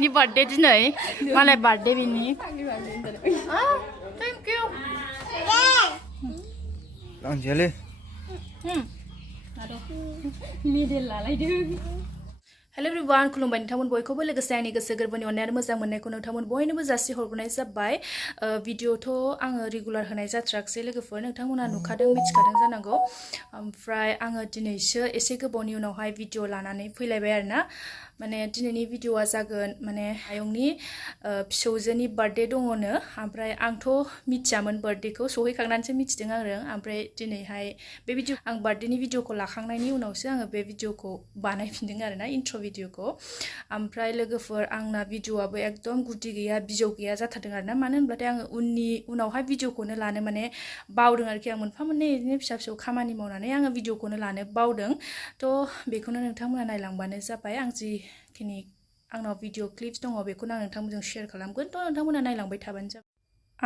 बिनि बार्थडे दिनै मालाय बार्थडे बिनि थेंक इउ लांजायालै मेडेल लालायदों हेलो एवरीवन खुलुमबाय नोंथांमोन बयखौबो लोगोसे आंनि गोसो गोरबोनि अननाय आरो मोजां मोननायखौ नोंथांमोन बयनोबो जासि हरनाय जाबाय भिडिअथ' आङो रेगुलार होनाय जाथ्राखसै लोगोफोर नोंथांमोना नुखादों मिथिखादों जानांगौ ओमफ्राय आङो दिनैसो एसे गोबावनि उनावहाय भिडिअ लानानै फैलायबाय आरोना माने दिनैनि भिडिअआ जागोन माने आयंनि फिसौजोनि बार्थडे दङनो ओमफ्राय आंथ' मिथियामोन बार्थडेखौ सहैखांनानैसो मिथिदों आरो ओमफ्राय दिनैहाय बे भिडिअ आं बार्थडेनि भिडिअखौ लाखांनायनि उनावसो आङो बे भिडिअखौ बानायफिनदों आरोना इन्ट्र भिडिअखौ ओमफ्राय लोगोफोर आंना भिडिअआबो एकदम गुदि गैया बिजौ गैया जाथारदों आरोना मानो होनब्लाथाय आङो उनावहाय भिडिअखौनो लानो माने बावदों आरोखि आं मोनफा मोननै बिदिनो फिसा फिसौ खामानि मावनानै आङो भिडिअखौनो लानो बावदों थ' बेखौनो नोंथांमोना नायलांबानो जाबाय आं जिखिनि आंनाव भिडिअ क्लिप्स दङ बेखौनो आं नोंथांमोनजों शेयार खालामगोन थ' नोंथांमोना नायलांबाय थाबानो जाबाय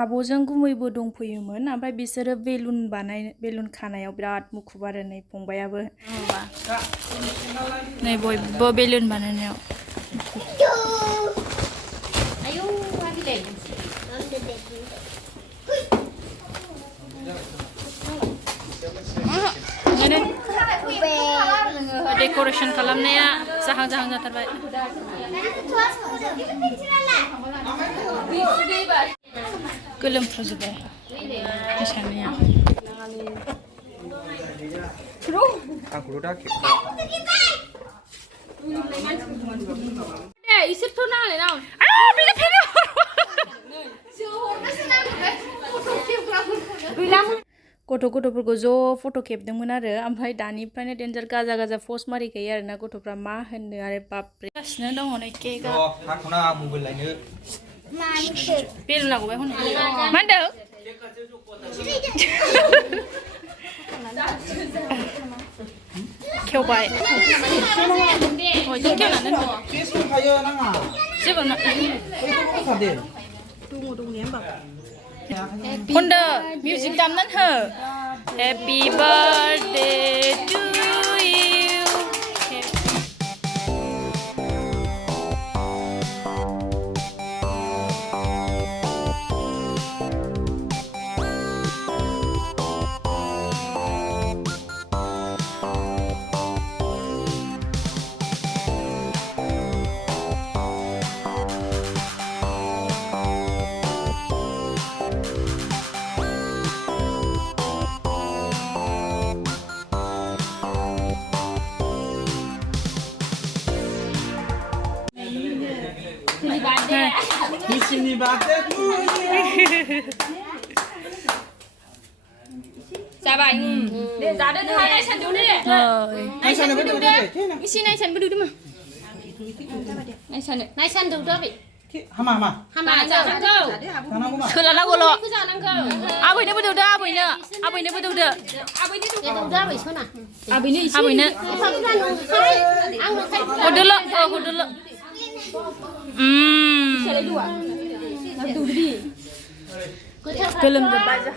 आब'जों गुमैबो दंफैयोमोन ओमफ्राय बिसोरो बेलुन खानायाव बिराद मुखुब आरो नै फंबायाबो नै बयबो बेलुन बानायनायाव डेक'रेसन खालामनाया जाहां जाथारबाय गोलोमफ्रुजोब्बाय मोसानाया इसोरथ' नांलाय ना गथ'फोरखौ ज' फट' खेबदोंमोन आरो ओमफ्राय दानिफ्रायनो डेन्जार गाजा पोस्ट मारिखायो आरोना गथ'फ्रा मा होननो आरो बापरे गासिनो दङ नै केकआ बेलुन लाबोबाय हनै मा होनदों खेवबाय खेवनानै जेबो खनदो मिउजिक दामनानै हो happy birthday to you Sini birthday to you. Sabai. Để giá đơn hai này sẵn đủ đi. Này sẵn đủ đi. Cái xin này sẵn đủ đi mà. Này sẵn đủ đó bị. Hama. Giờ đang câu. Cứ là đâu rồi. Cứ giờ đang câu. Abui nó bắt đầu đó, Abui nó bắt đầu đó. Abui nó bắt đầu đó bị sao nào? Abui nó. Hốt được lợ. Film berbaca.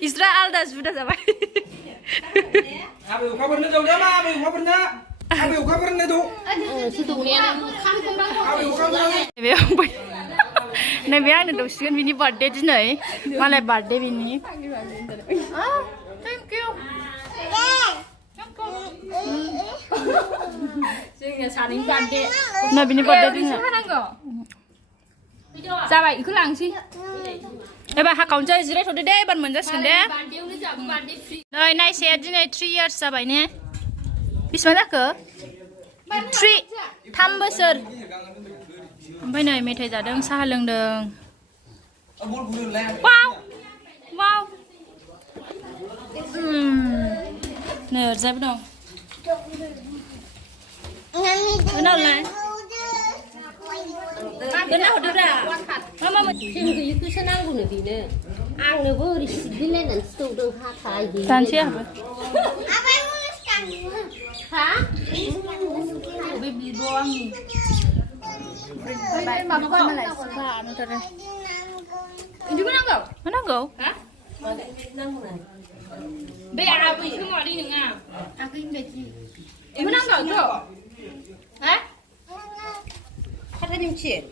Israel dah sudah sampai. Abu kabar ni jauh dah mah, abu kabar na. Abu kabar ni tu. Situ ni ada. Này bé anh được đầu tiên vì birthday chứ này mà lại birthday vì ní thank you này vì birthday chứ này ra vậy cứ làm gì đây bà học cổng chơi gì đấy thôi đấy bạn mình rất sẵn đấy rồi này xe chứ này 3 years ra vậy nè biết mấy cơ 3 बोसोर ओमफ्राय नै मेथाइ जादों साहा लोंदों वाव नै ओरैजायबो दं उनावलाय दोनना हरदोब्रा मा जोंखौसो नांगौनो बेनो आंनोबो ओरै सिग्लिलायनानै सिथौदों हाथाय दानसै आंबो हा बे बिब' आंनि Baik, makan malah suka anu tadi. Ini menanggo? Menanggo? Hah? Be abi semua di nengah. Aku ini beci. Menanggo tu? Hah? Kata nimci.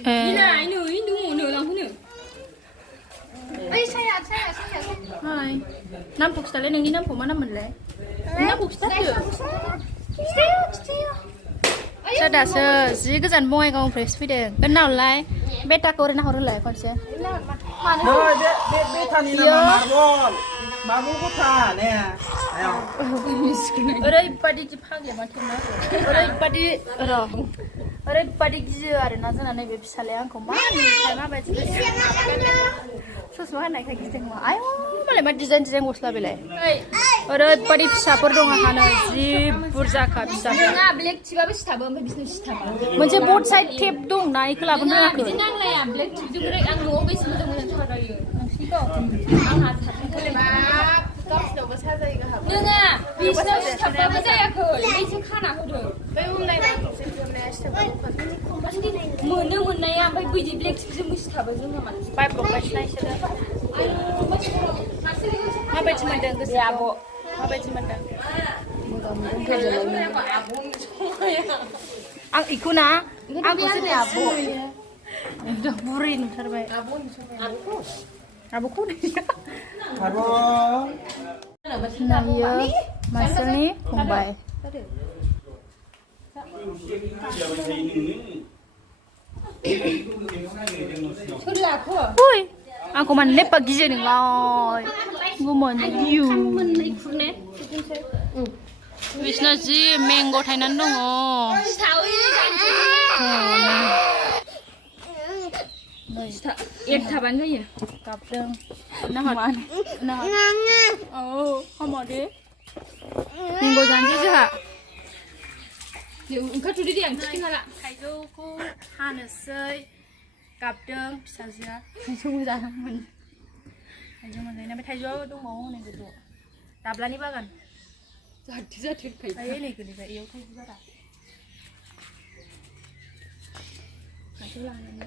Ini mana lang punya? Saya. Hai. Nampak sekali nengi nampak mana menle? Nampak sekali. Sudah sejauh kesan bunga kamu fresh fide. Kenal lah. Beta kau renah orang lah konsen. Rồi, biết thằng này là mà luôn. Bà bố có thà nè. Thấy không? Orang ipadi jepang ya macam mana? Orang ipadi orang. Orang ipadi gizi ada nasi nana bebis saleang koma. Sama baca. Sesuatu nak kaki tengok. Ayo, malah macam desain gosla belai. Orang ipadi sapor dong hana zip burjaka bisa. Nggak black ciba besi tabah, sampai bisnis tabah. Macam both side tape dong, naik ke lapan Nggak, aku. bisa nang lah ya black ciba juga yang mau besi mudah-mudahan cara you. Nggak, bisnis tabah macam ya kau, besi kan aku tu. Mana ya, sampai biji black ciba mesti tabah juga mana. Pai profesional sudah. Apa cuma dengan siapa? Apa cuma dengan? Ang ikut na? Aku sini abu. Dah burin terbaik. Abu kuda. Abu. Nah ya, masuk ni Mumbai. Sudah aku. Hui, aku mana pagi je ni lah. Gue mau you. Wisna ji mango Thailand dong oh. Tahu ini kan? Taban ke ya? Kapdeng. Nah hot. Nah. Oh, kamu deh. Mango janji je ha. Engkau tu dia yang cikin lah. Thaijo ko hanesai kapdeng bisa zia. Thaijo mudah men. Thaijo mana? Nama Thaijo dong mau ni gitu. Tabla ni bagan. Jadi kayak. Ayo ni kini saya iyo Thaijo dah. Kasih lah ni.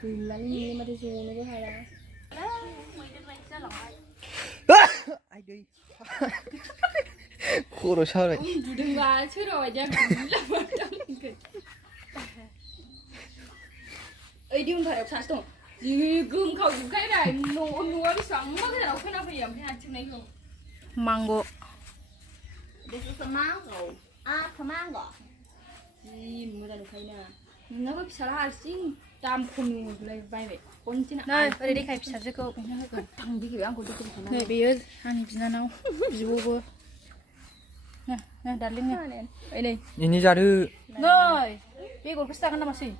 Bulan ini mari jual ni berhala. Ai đi. Khô rồi sao vậy? Đừng vào chứ rồi nha, mình làm ở trong cái. Ấy đi không phải đọc sách đâu. Gì gương khẩu những cái này nổ bị sống có thể đọc cái nào phải hiểm thế nào trong này không? Mango. This is a mango. Mango. Gì mà ra được cái nào? Nó có sao là xin tam khung lại vai vậy. Con xin Nơi, ở đây đi khai bisa je ko. thằng đi kiểu ăn của tôi không Nơi bây giờ anh binanao. Bisu Nah, darling ni. Ini. Ini jadi. Nơi. Bây giờ cái sao cái masih?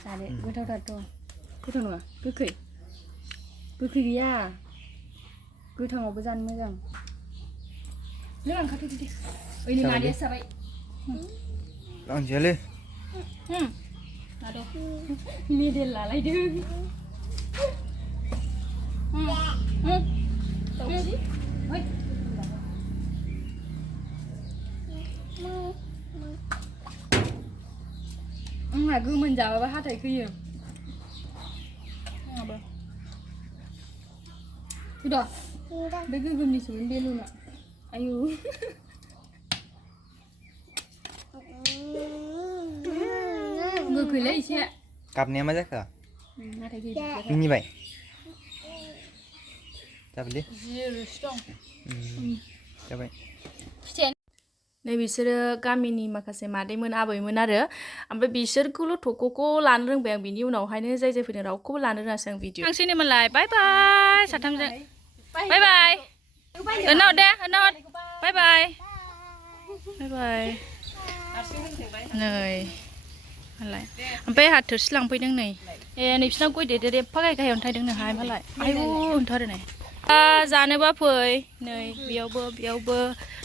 Sale, gue tahu tuh. Gue tahu nggak? Gue kiri ya. Gue tahu nggak bezan bezan. Lu angkat itu deh. Ini nggak ada sampai. Làm gì lên? Aduh. Ini dia lalai deh. Tahu sih? Oi. Là gương mình giàu và hát thầy kia. Cái đó. Bây giờ gương đi xuống bên luôn ạ. Ayo. Người cười lấy chị ạ. Cặp này mà chắc hả? Hát thầy kia. Như vậy. Chào đi. Chào vậy. नै बिसोरो गामिनि माखासे मादैमोन आबैमोन आरो ओमफ्राय बिसोरखौल' थख'खौ लानो रोंबाय आं बिनि उनावहायनो जाय जाय फैदों रावखौबो लानो रोङासै आं भिडिअ थांसैनोमोनलाय बाय बाय साथामजों बाय बाय ओनाव दे ओनाव बाय बाय बाय बाय नै मालाय ओमफ्राय आंहा थोरसि लांफैदों नै ए नै बिसिना गय देदेर एफा गाय गाहायावनो थायदों नोहाय मालाय आयौ होनथारो नै जानोबा फै नै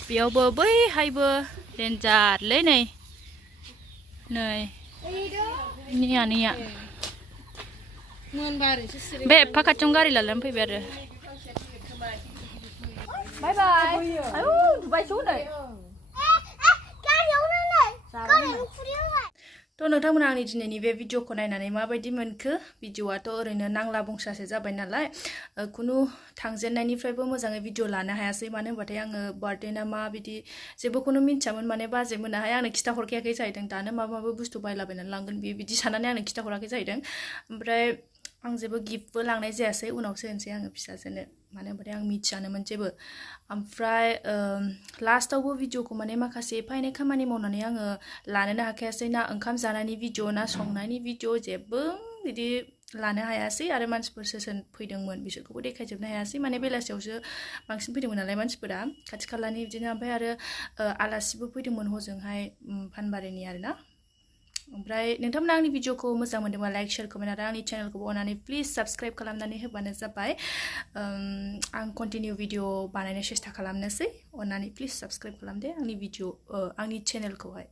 बेयावबो बैहायबो देन्जारलै नै निया बे एफा खाथियावनो गारि लानानै फैबाय आरो बाय बाय आयौ दुबायसो नै थ' नोंथांमोना आंनि दिनैनि बे भिडिअखौ नायनानै माबायदि मोनखो भिडिअआथ' ओरैनो नांला बंसासो जाबाय नालाय खुनु थांजेननायनिफ्रायबो मोजाङै भिडिअ लानो हायासै मानो होनबाथाय आङो बार्थडे ना मा बिदि जेबोखौनो मिन्थियामोन माने बाजै मोनाहाय आंनो खिथाहरखायाखै जाहैदों दानो माबा माबि बुस्थु बायलाबायनानै लांगोन बिदि साननानै आंनो खिथाहराखै जाहैदों ओमफ्राय आं जेबो गिफ्टबो लांनाय जायासै उनावसो होनसै आङो फिसाजोनो मानो होनबाथाय आं मिथियानोमोन जेबो ओमफ्राय लास्टावबो भिडिअखौ माने माखासे एफा एनै खामानि मावनानै आङो लानोनो हाखायासै ना ओंखाम जानायनि भिडिअ ना संनायनि भिडिअ जेबो बिदि लानो हायासै आरो मानसिफोर सोर फैदोंमोन बिसोरखौबो देखायजोबनो हायासै माने बेलासियावसो बांसिन फैदोंमोन नालाय मानसिफोरा खाथि खालानि बिदिनो ओमफ्राय आरो आलासिबो फैदोंमोन हजोंहाय फानबारिनि आरोना ओमफ्राय नोंथांमोना आंनि भिडिअखौ मोजां मोनदोंबा लाइक शेयार कमेन्ट आरो आंनि चेनेलखौबो अननानै प्लिज साबस्क्राइब खालामनानै होबानो जाबाय आं कन्टिनिउ भिडिअ बानायनो सेस्था खालामनोसै अननानै प्लिज साबस्क्राइब खालामदे आंनि भिडिअ आंनि चेनेलखौहाय